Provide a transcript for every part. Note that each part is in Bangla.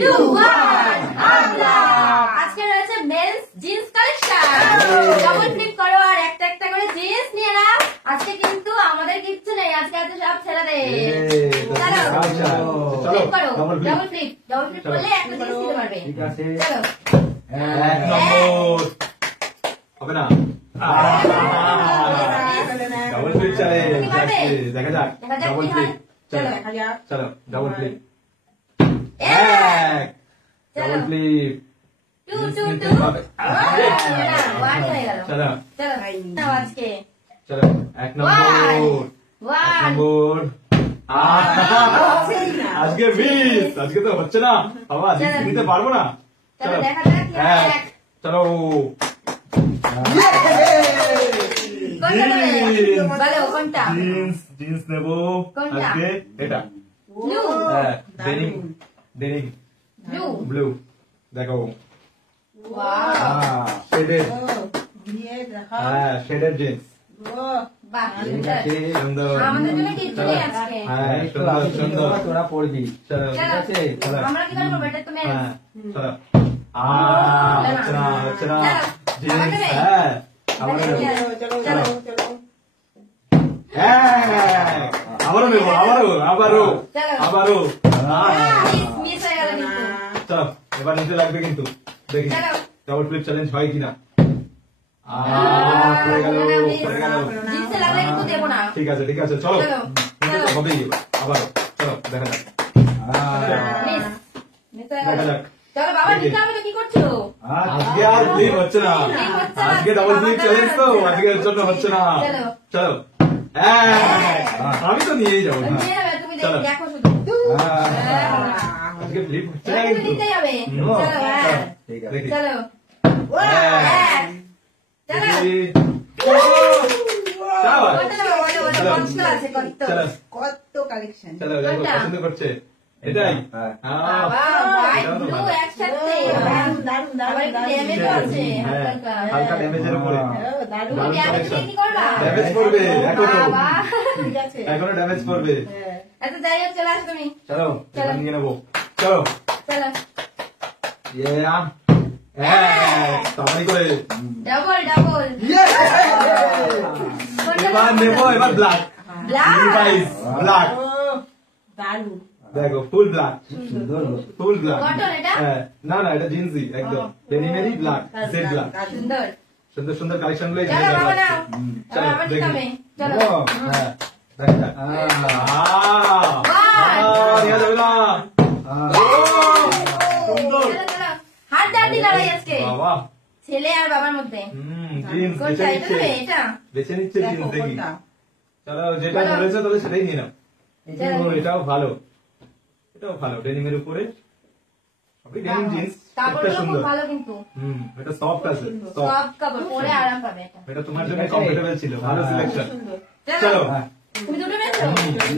2, 1 আমরা আজকে রয়েছে men's jeans collection. Double flip করো আর একটা একটা করে জিন্স নিয়ে নাও। আজকে কিন্তু আমাদের কিচ্ছু নেই, আজকে আছে সব ছেলেদের। চলো ফ্লিপ করো, ডবল ফ্লিপ করলে একটা জিন্স নিতে পারবে। ঠিক আছে, চলো এক নম্বর হবে না, ডবল ফ্লিপ চলে, দেখা যাক ডবল ফ্লিপ। চলো চলো ডবল ফ্লিপ, এক ডবল ফ্লিপ, 2 2 2 1 হয়ে গেল। চলো চলো নাও আজকে চলো এক নম্বর আজকে 20, আজকে তো হচ্ছে না বাবা, জিন্স নিতে পারবো না। চলো চলো দেখা যাক কি হয়। চলো বলো কোনটা? জিন্স নেবো কোনটা? আজকে, এটা ব্লু ডেনিম ব্লু ব্লু, দেখো ওয়াও শেডেড, হ্যাঁ শেডেড জিন্স, বাহ ঠিক আছে, সুন্দর, আমাদের জন্য কিচ্ছু নেই আজকে। হ্যাঁ সুন্দর সুন্দর, তোরা পড়বি। চলো ঠিক আছে, চলো আমরা কি করবো? এটা তো মেন্স। হ্যাঁ চলো, হচ্ছে না জিন্স, আমাকে নেই। হ্যাঁ আমারও নেবো, চলো হ্যাঁ আবারও নেবো, আবারও চলো মিস হয়ে গেল কিন্তু। চলো এবার নিতে লাগবে কিন্তু, দেখি চলো ডাবল ফ্লিপ চ্যালেঞ্জ হয় কিনা। পড়ে গেল। জিন্সে লাগলে কিন্তু দেবো না। ঠিক আছে চলো, চলো, নিতে তো হবেই এবার, আবারও চলো দেখা যাক, মিস মিস হয়ে দেখা গেল। যাক। চলো বাবা নিতে হবে তো, কি করছো? আজকে আর ফ্লিপ হচ্ছে না, ফ্লিপ হচ্ছে না, আজকে ডাবল ফ্লিপ চ্যালেঞ্জ তো, আজকে এর জন্য হচ্ছে না। চলো। চলো আমি তো নিয়েই যাবো, নিয়ে যাবে, তুমি চলো। দেখো শুধু। আজকে ফ্লিপ হচ্ছে না এবার কিন্তু কিন্তু, নিতেই হবে। হুম। চলো হ্যাঁ ঠিক আছে। দেখি চলো হ্যাঁ। চলো দেখি। চলো কত নেবো? বলো চলো। কত আছে কত? চলো কত কালেকশন। চলো দেখো কোনটা? পছন্দ করছে এটাই, হ্যাঁ। বাবা হোয়াইট এটাও তো ব্লু ভালো। একসাথে। দারুন আবার একটু ড্যামেজও আছে হ্যাঁ, হালকা। হালকা ড্যামেজের উপরে, দারুন। তুমি ড্যামেজ দিয়ে কি করবা? ড্যামেজ করবে এখনো, বাবা ঠিক আছে। এখনো ড্যামেজ করবে। আচ্ছা যাই হোক, চলে আসো তুমি। চলো চলো। এবার নিয়ে নেবো, চলো চলো তাড়াতাড়ি করে ডাবল ডাবল এবার নেবো, এবার ব্ল্যাক, ব্ল্যাক ব্ল্যাক, দারুন। দেখো ফুল ব্ল্যাক, সুন্দর। ফুল ব্ল্যাক, কটন এটা? হ্যাঁ না না এটা জিন্সই একদম, ডেনিমেরই ব্ল্যাক, জেড ব্ল্যাক, সুন্দর। সুন্দর সুন্দর কালেকশন গুলো চলো বাবা নাও। চলো, আবার দেখি। নিতে হবে। চলো হ্যাঁ দেখা যাক। নেওয়া যাবে না, সুন্দর চলো চলো হাত দাঁড়ি লড়াই আজকে বাবা, ছেলে আর বাবার মধ্যে। জিন্স কোনটা? বেছে এটা নিচ্ছে, নেবে? এটা বেছে নিচ্ছে জিন্স, দেখো দেখি কোনটা। চলো যেটা বলো। ধরেছে তাহলে সেটাই নিয়ে নাও। চলো। ও, এটাও ভালো, এটাও ভালো, ডেনিমের উপরে সবই ডেনিম জিন্স, এটা কাপড়গুলো খুব সুন্দর, ভালো কিন্তু। এটা সফট আছে, সফট, সব কাপড় পরে আরাম পাবে এটা। এটা তোমার জন্য কমফোর্টেবল ছিল, ভালো হ্যাঁ। সিলেকশন। সুন্দর। চলো তুমি দুটো নিয়েছো?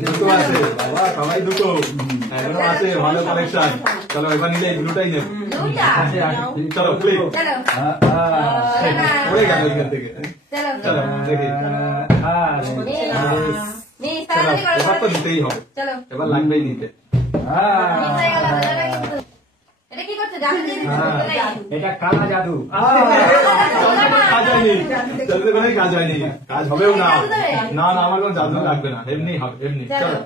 দুটো আছে বাবা, সবাই দুটো, এখনো আছে ভালো কালেকশন। চলো এবার নিলে এই ব্লুটাই নেব, দুটা? চলো ক্লিক, চলো পড়ে গেল এখান থেকে। চলো চলো দেখি, মিস চলো তাড়াতাড়ি করো। এবার তো নিতেই হবে, চলো এবার লাগবেই নিতে। মিস হয়ে গেল দাদা কিন্তু। এটা কি করছে? জাদু দিয়ে দিচ্ছে হ্যাঁ। বলতে নাই। এটা কালা জাদু। কাজ হয়নি, চলতে কোনো কাজ হয়নি, কাজ হবেও না, না না আমার কোনো জাদু লাগবে না, এমনি হবে, এমনি। চলো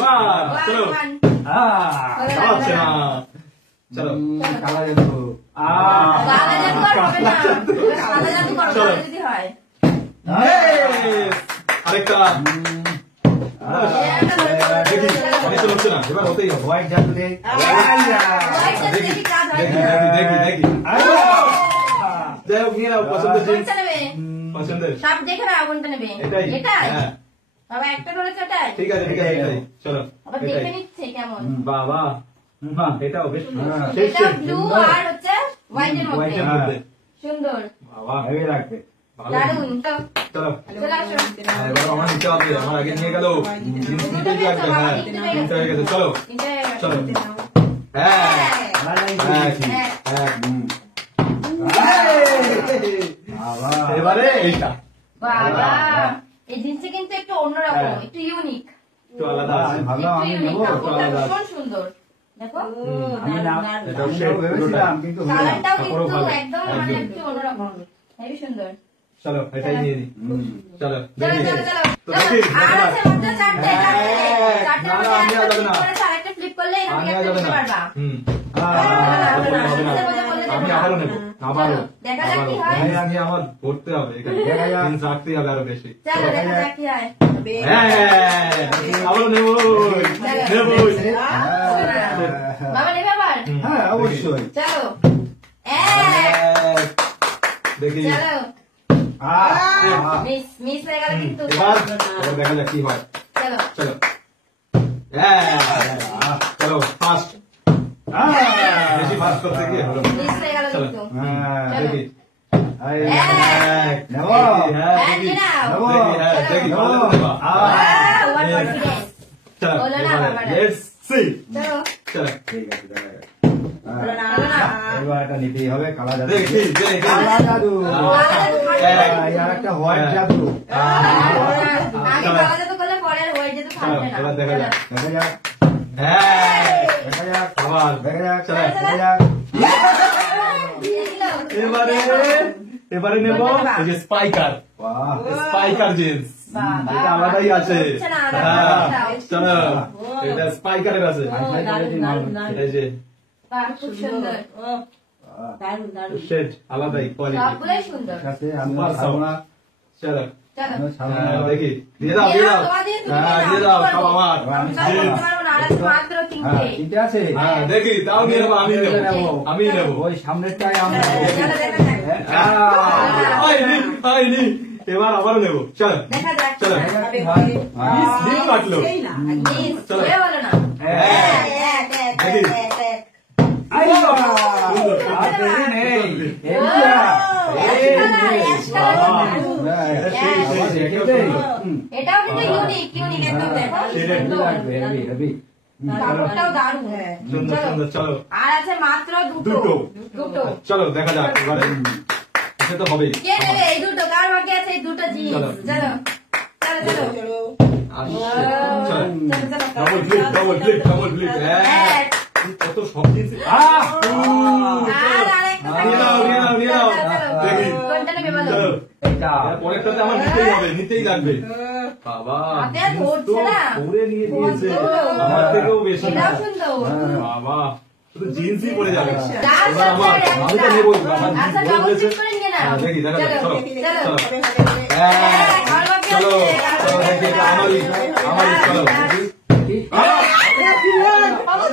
বাহ, চলো আচ্ছা চলো কালা জাদু। কালা জাদু আর হবে না। সাদা জাদু করো, চলো। তাহলে যদি হয়। আরেকটা দেখি, অনেক তো হচ্ছে না, এবার হতেই হবে। হোয়াইট জাদু রে। হোয়াইট জাদু দেখি দেখি কাজ হয় দেখি কিনা। দেখি দেখি, যাই হোক নিয়ে নাও পছন্দের জিন্স, কোনটা নেবে? পছন্দের সব দেখে নাও কোনটা নেবে। এটাই, এটাই? হ্যাঁ বাবা একটা ধরেছে ওটাই? ঠিক আছে এটাই, চলো আবার এটাই, দেখে নিচ্ছে কেমন। বাবা এটাও বেশ শেষ এটা শেষ, ব্লু আর হচ্ছে হোয়াইটের মধ্যে। হোয়াইটের মধ্যে, সুন্দর বাবা হেভি লাগবে। ভালো, দারুন। তো চলো চলে আসো। হ্যাঁ, এবার আমার নিতে হবে, আমার আগে নিয়ে গেল, জিন্স নিতেই লাগবে, হ্যাঁ নিতে হয়ে গেছে, চলো নিচে চলো, হ্যাঁ ভালো হ্যাঁ লাগছে। হ্যাঁ, বাবা। এবারে এইটা বাবা এই জিনিসটা কিন্তু একটু অন্যরকম, হ্যাঁ। একটু ইউনিক, একটু আলাদা আছে, ভাবলাম একটু আমি ইউনিক, নেবো। কাপড়টা আলাদা। ভীষণ সুন্দর। দেখো আমি না এটাও আমি shade ভেবেছিলাম কিন্তু হলো না। কালারটাও কাপড়ও কিন্তু ভালো। একদম মানে একদম। একটু অন্যরকম হেবি সুন্দর চলো এটাই নিয়ে নি হুম। চলো চলো দেখি চলো চলো তো দেখি আর আছে মাত্র চারটে না, না, আমি আর যাবে না। আরেকটা ফ্লিপ করলে এখানে আমি একটা আর যাবে নিতে না পারবা হুম হবে না, হবে না। আমি আবারও নেবো আবারও চলো, দেখা যাক কি আবারও। হয়। আমি আমি আমার ভরতে হবে এখানে দেখা যাক। জিন্স রাখতেই হবে আরো বেশি চলো দেখা যাক কি হয় হ্যাঁ আবারও নেবো নেবো বাবা নেবে আবার হুম, হ্যাঁ অবশ্যই চলো দেখি চলো মিস হয়ে গেল কিন্তু এবার এবার দেখা যাক কি হয় চলো চলো চলো ফার্স্ট বেশি ফার্স্ট করতে গিয়ে হলো না। মিস হয়ে গেল চলো। কিন্তু হ্যাঁ দেখি এই, নেবো। হ্যাঁ হ্যাঁ, দেখি নিয়ে নাও। নেবো। দেখি নেবো। ভালো নেবা। ওভার কনফিডেন্স চলো বলো না এবারে বাবারা। লেটস সি চলো চলো ঠিক আছে দেখা যাক। চলো না। এবার এটা নিতেই হবে কালা জাদু দেখি দেখি কালা জাদু এক। আর একটা হোয়াইট জাদু আগে বাবা যত করলে পরে আর হয়ে যেত চলো থাকবে না এবার দেখা যাক দেখা যাক হ্যাঁ দেখা যাক আবার দেখা যাক চলো। দেখা যাক এবারে এবারে নেব এই যে স্পাইকার বাহ স্পাইকার জিন্স বাবা, এটা আলাদাই আছে হচ্ছে না, আলাদা হ্যাঁ, দাও। চলো এটা স্পাইকারের আছে দারুণ, দারুণ, দারুণ। এই যে বাহ, খুব সুন্দর ও, দারুণ, দারুণ। শেড আলাদাই কোয়ালিটি সবগুলোই সুন্দর ঠিক আছে আমি Super ছাড়বো না চলো চলো আমি ছাড়বো না হ্যাঁ, দেখি দিয়ে দাও দিয়ে দাও তোমার দিয়ে তুমি হ্যাঁ দিয়ে দিয়ে দাও, দাও কি সব করবো? আমার আমি তাও জিন্স। বলতে পারবো না, আর আছে মাত্র হ্যাঁ তিনটে। তিনটে আছে হ্যাঁ দেখি তাও নিয়ে নেবো আমি নেবো নেবো। আমি নেবো ওই সামনেরটাই আমি নেবো। চলো, দেখা যাক। হ্যাঁ। হয়নি হয়নি এবার আবারও নেবো চলো দেখা যাক। চলো দেখা যাক কি হবে, হয়। হবে। মিস দিন কাটলো সেই না, মিস, চলো। জোরে বলো না। হ্যাঁ। দেখি আই বাবা! আর দেরি নেই। এই যা। এই নে। হ্যাঁ, এটা সেই, সেই, সেই, দেখে এটাও দে। সুন্দর। হুম। এটাও কিন্তু ইউনিক একদম দেখো। সেটা হেভি সুন্দর। লাগবে, হেভি, হেভি। হুম, কাপড়টাও দারুণ। সুন্দর চলো। সুন্দর চলো আর আছে মাত্র দুটো দুটো। দুটো চলো দেখা যাক এবারে সে তো হবেই কে নেবে এই দুটো কার বাকি আছে এই দুটো জিনিস চলো। চলো চলো চলো চলো। আসছে চলো চলো চলো double flip double flip double flip হ্যাঁ এক। কত সব জিনিস আহ! আর আরেকটা নিয়ে নাও, নিয়ে নাও, নিয়ে নাও। চলো, চলো। দেখি। কোনটা নেবে বলো চলো এটা। পরেরটাতে আমার নিতেই হবে নিতেই লাগবে বাবা হাতে আর ধরছে না। পরে নিয়ে দিয়েছে কত? আমার থেকেও বেশি এটাও সুন্দর বাবা শুধু জিন্সই পরে যাবে যার এবার আমার সাথে আমি তো নেবো আমার আচ্ছা জিন্স ডাবল বলেছে ফিট করে নিয়ে নাও হ্যাঁ, দেখি দেখা যাক চলো চলো দেখি, দেখি, চলো। চলো। হবে, হবে, হবে। হ্যাঁ আর বাকি চলো আছে। চলো দেখি এটা আমারই আমারই চলো দেখি। আহ! বাবা,